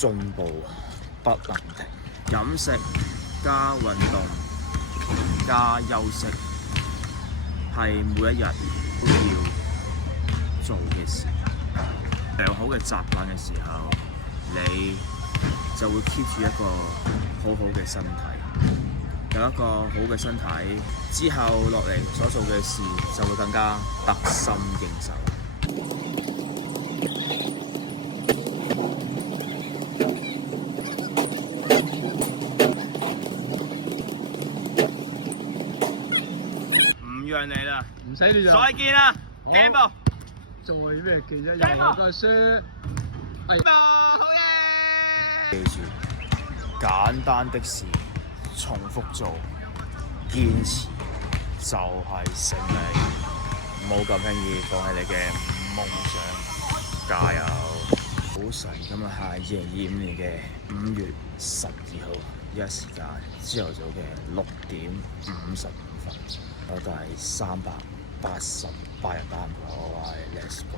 進步不能停，飲食加運動加休息係每一日都要做嘅事。良好嘅習慣嘅時候，你就會 keep 住一個好好嘅身體，有一個好嘅身體之後落嚟所做嘅事就會更加得心應手。唔讓你啦，唔使你就再見啦 ，Gamble。再咩記啫？又都係輸。好嘢！記住，簡單的事重複做，堅持就係勝利。唔好咁輕易放棄你嘅夢想，加油！早晨，今日係2025年嘅5月12號，依家時間朝頭早嘅6點55分，我第388日班，我係 Let's Go。